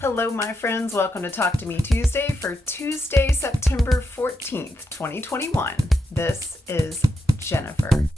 Hello my friends, welcome to Talk to Me Tuesday for Tuesday, September 14th, 2021. This is Jennifer.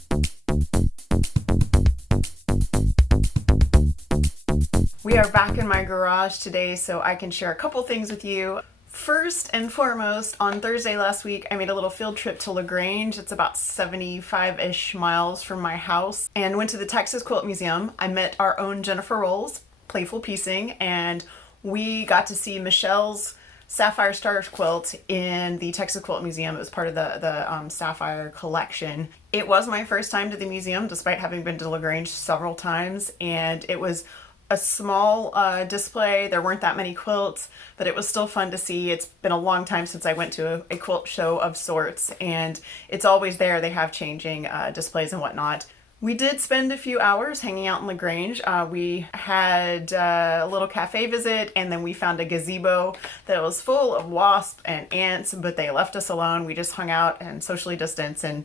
We are back in my garage today so I can share a couple things with you. First and foremost, on Thursday last week, I made a little field trip to Grange. It's about 75-ish miles from my house, and went to the Texas Quilt Museum. I met our own Jennifer Rolls, Playful Piecing, and we got to see Michelle's Sapphire Stars quilt in the Texas Quilt Museum. It was part of the Sapphire collection. It was my first time to the museum, despite having been to LaGrange several times, and it was a small display. There weren't that many quilts, but it was still fun to see. It's been a long time since I went to a quilt show of sorts, and it's always there. They have changing displays and whatnot. We did spend a few hours hanging out in LaGrange. We had a little cafe visit, and then we found a gazebo that was full of wasps and ants, but they left us alone. We just hung out and socially distanced and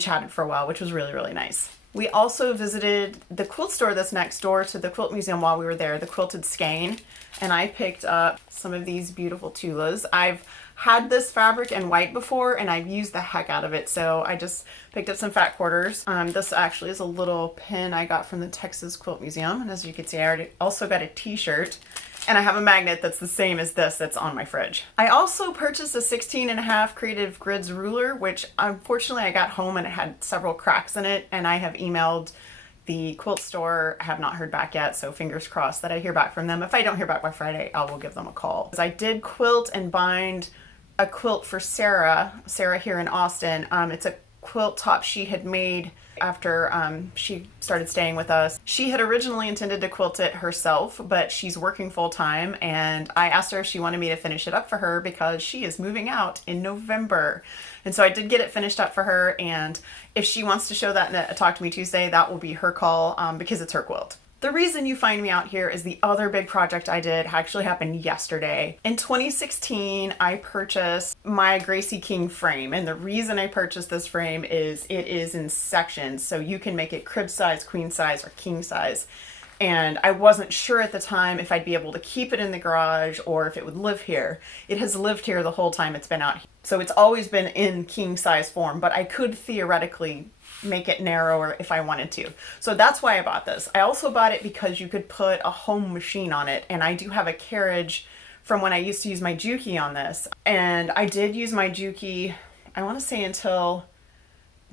chatted for a while, which was really, really nice. We also visited the quilt store that's next door to the Quilt Museum while we were there, the Quilted Skein, and I picked up some of these beautiful tulas. I've had this fabric in white before, and I've used the heck out of it, so I just picked up some fat quarters. This actually is a little pin I got from the Texas Quilt Museum, and as you can see, I already also got a t-shirt, and I have a magnet that's the same as this that's on my fridge. I also purchased a 16.5 Creative Grids ruler, which unfortunately I got home and it had several cracks in it, and I have emailed the quilt store. I have not heard back yet, so fingers crossed that I hear back from them. If I don't hear back by Friday, I will give them a call. I did quilt and bind a quilt for Sarah here in Austin. It's a quilt top she had made after she started staying with us. She had originally intended to quilt it herself, but she's working full time, and I asked her if she wanted me to finish it up for her because she is moving out in November. And so I did get it finished up for her, and if she wants to show that in a Talk to Me Tuesday, that will be her call because it's her quilt. The reason you find me out here is the other big project I did actually happened yesterday. In 2016, I purchased my Gracie King frame, and the reason I purchased this frame is it is in sections, so you can make it crib size, queen size, or king size. And I wasn't sure at the time if I'd be able to keep it in the garage or if it would live here. It has lived here the whole time it's been out here. So it's always been in king size form, but I could theoretically make it narrower if I wanted to. So that's why I bought this. I also bought it because you could put a home machine on it, and I do have a carriage from when I used to use my Juki on this. And I did use my Juki, I want to say until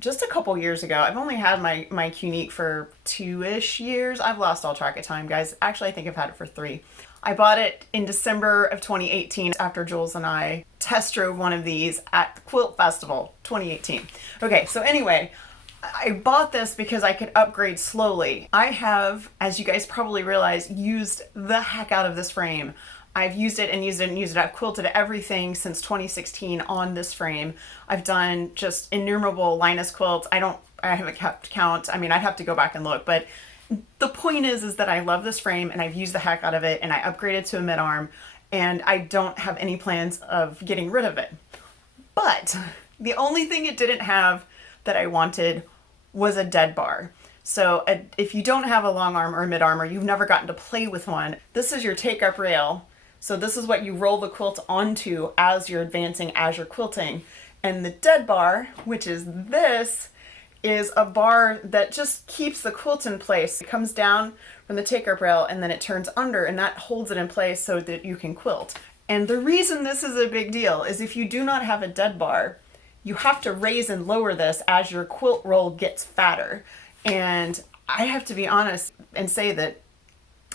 just a couple years ago. I've only had my Qnique for 2-ish years. I've lost all track of time, guys. Actually, I think I've had it for 3. I bought it in December of 2018 after Jules and I test drove one of these at Quilt Festival 2018. Okay, so anyway, I bought this because I could upgrade slowly. I have, as you guys probably realize, used the heck out of this frame. I've used it and used it and used it. I've quilted everything since 2016 on this frame. I've done just innumerable Linus quilts. I haven't kept count. I mean, I'd have to go back and look, but the point is that I love this frame and I've used the heck out of it, and I upgraded to a mid-arm, and I don't have any plans of getting rid of it. But the only thing it didn't have that I wanted was a dead bar. So if you don't have a long arm or a mid arm, or you've never gotten to play with one, this is your take up rail. So this is what you roll the quilt onto as you're advancing, as you're quilting. And the dead bar, which is this, is a bar that just keeps the quilt in place. It comes down from the take up rail and then it turns under, and that holds it in place so that you can quilt. And the reason this is a big deal is if you do not have a dead bar, you have to raise and lower this as your quilt roll gets fatter. And I have to be honest and say that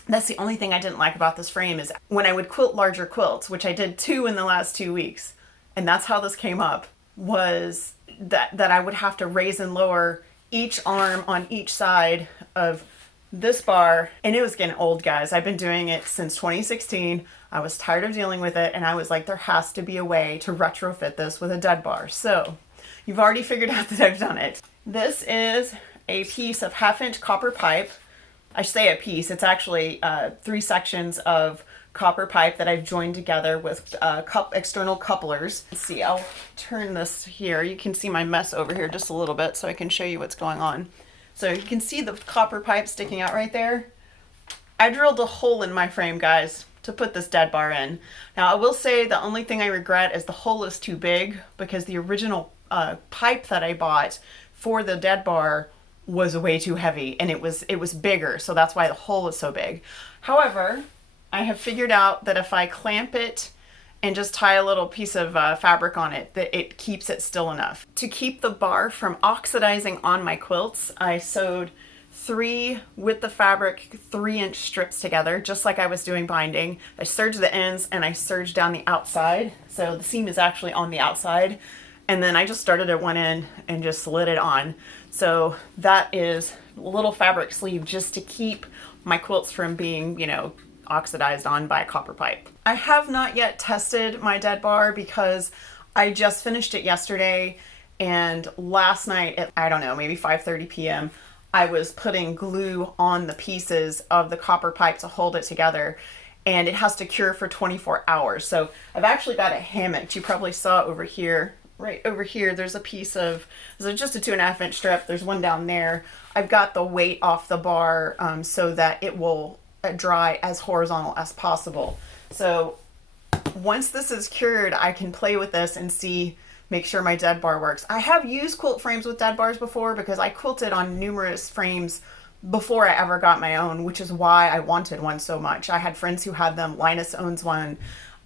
that's the only thing I didn't like about this frame, is when I would quilt larger quilts, which I did 2 in the last 2 weeks, and that's how this came up, was that I would have to raise and lower each arm on each side of this bar, and it was getting old, guys. I've been doing it since 2016. I was tired of dealing with it, and I was like, there has to be a way to retrofit this with a dead bar. So you've already figured out that I've done it. This is a piece of 1/2-inch copper pipe. I say a piece, it's actually 3 sections of copper pipe that I've joined together with external couplers. Let's see, I'll turn this here. You can see my mess over here just a little bit so I can show you what's going on. So you can see the copper pipe sticking out right there. I drilled a hole in my frame, guys. to put this dead bar in. Now I will say the only thing I regret is the hole is too big, because the original pipe that I bought for the dead bar was way too heavy, and it was bigger, so that's why the hole is so big. However, I have figured out that if I clamp it and just tie a little piece of fabric on it, that it keeps it still enough. To keep the bar from oxidizing on my quilts, I sewed 3 with the fabric 3-inch strips together, just like I was doing binding. I serged the ends and I serged down the outside, so the seam is actually on the outside. And then I just started at one end and just slid it on. So that is a little fabric sleeve just to keep my quilts from being, you know, oxidized on by a copper pipe. I have not yet tested my dead bar because I just finished it yesterday, and last night at, I don't know, maybe 5:30 p.m. I was putting glue on the pieces of the copper pipe to hold it together, and it has to cure for 24 hours. So I've actually got a hammock. You probably saw over here. Right over here, there's a piece of, there's just a 2.5-inch strip. There's one down there. I've got the weight off the bar so that it will dry as horizontal as possible. So once this is cured, I can play with this and see, make sure my dead bar works. I have used quilt frames with dead bars before because I quilted on numerous frames before I ever got my own, which is why I wanted one so much. I had friends who had them. Linus owns one.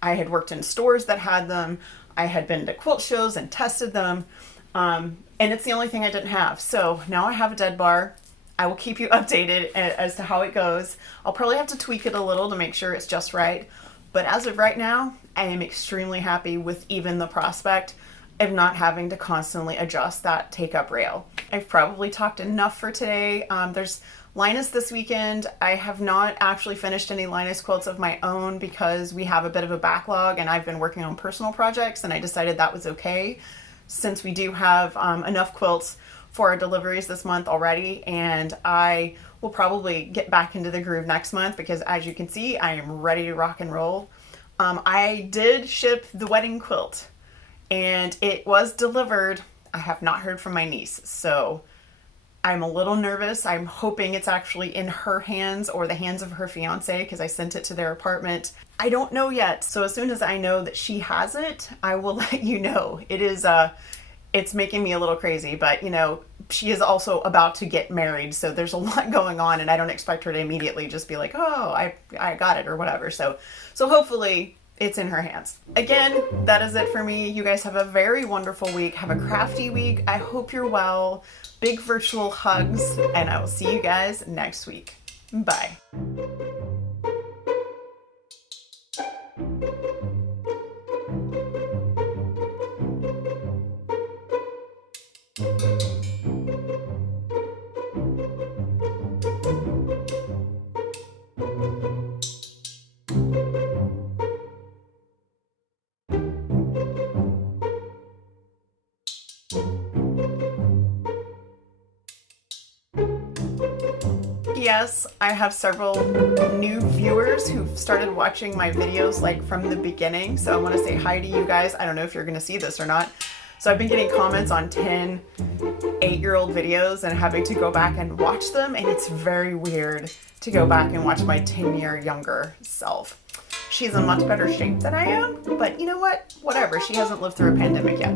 I had worked in stores that had them. I had been to quilt shows and tested them, and it's the only thing I didn't have. So now I have a dead bar. I will keep you updated as to how it goes. I'll probably have to tweak it a little to make sure it's just right. But as of right now, I am extremely happy with even the prospect of not having to constantly adjust that take-up rail. I've probably talked enough for today. There's Linus this weekend. I have not actually finished any Linus quilts of my own because we have a bit of a backlog, and I've been working on personal projects, and I decided that was okay since we do have enough quilts for our deliveries this month already, and I will probably get back into the groove next month because, as you can see, I am ready to rock and roll. I did ship the wedding quilt and it was delivered. I have not heard from my niece, so I'm a little nervous. I'm hoping it's actually in her hands or the hands of her fiance because I sent it to their apartment. I don't know yet, so as soon as I know that she has it, I will let you know. It is it's making me a little crazy, but you know, she is also about to get married, so there's a lot going on, and I don't expect her to immediately just be like, oh, I got it or whatever. So hopefully it's in her hands. Again, that is it for me. You guys have a very wonderful week. Have a crafty week. I hope you're well. Big virtual hugs, and I will see you guys next week. Bye. Yes, I have several new viewers who've started watching my videos like from the beginning, so I want to say hi to you guys. I don't know if you're going to see this or not. So I've been getting comments on 10 8-year-old videos and having to go back and watch them, and it's very weird to go back and watch my 10-year younger self. She's in much better shape than I am, but you know what? Whatever. She hasn't lived through a pandemic yet.